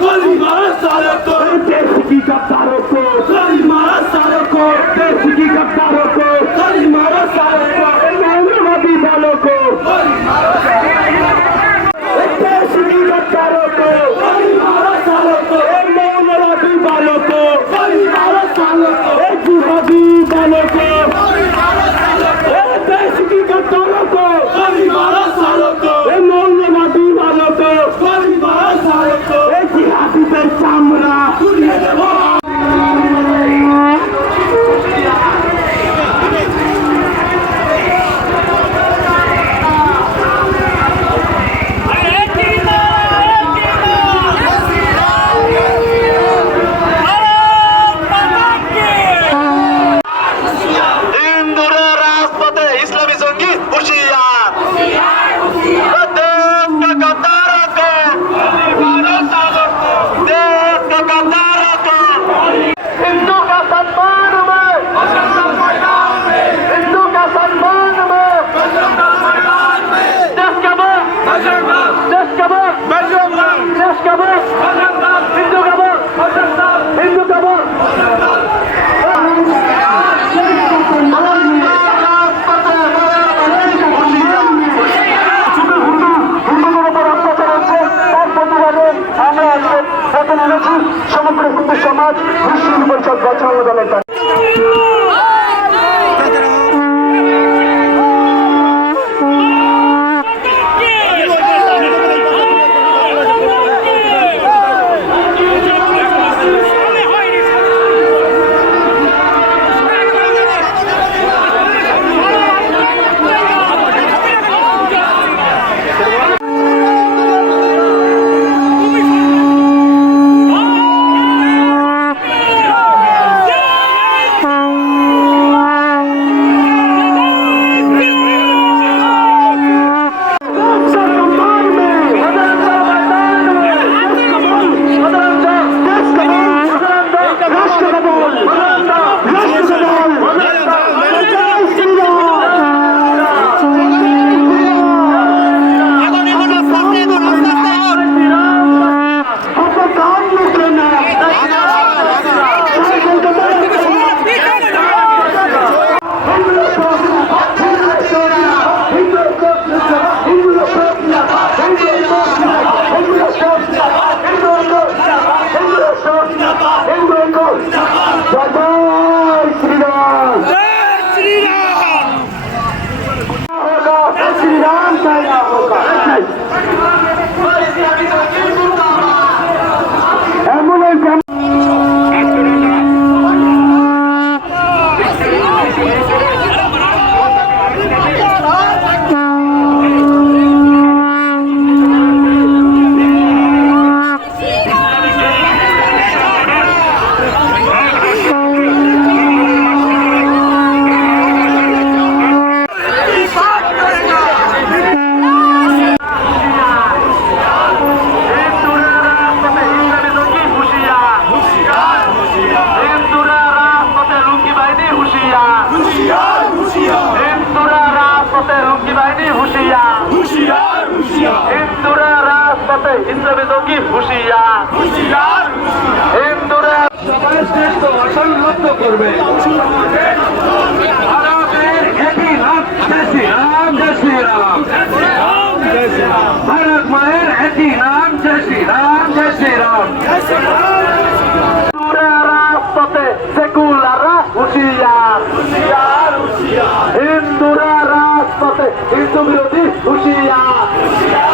कलमी सालक देश की এনেছি সমগ্র হিন্দু সমাজ মুসলিম পরিষদ গঠন আন্দোলনের বলছে ইসলামী জঙ্গি হুশিয়ার। হিন্দুরা সবাই শ্রেষ্ঠ অসল লক্ষ্য করবে। ভারতের একই রাম দেশি রাম দেশি রাম ভারত মায়ের একই রাম দেশি রাম দেশি রাম রাজপথে সেকুলাররা হুশিয়ার। হিন্দুরা রাজপথে হিন্দু বিরোধী হুশিয়ার।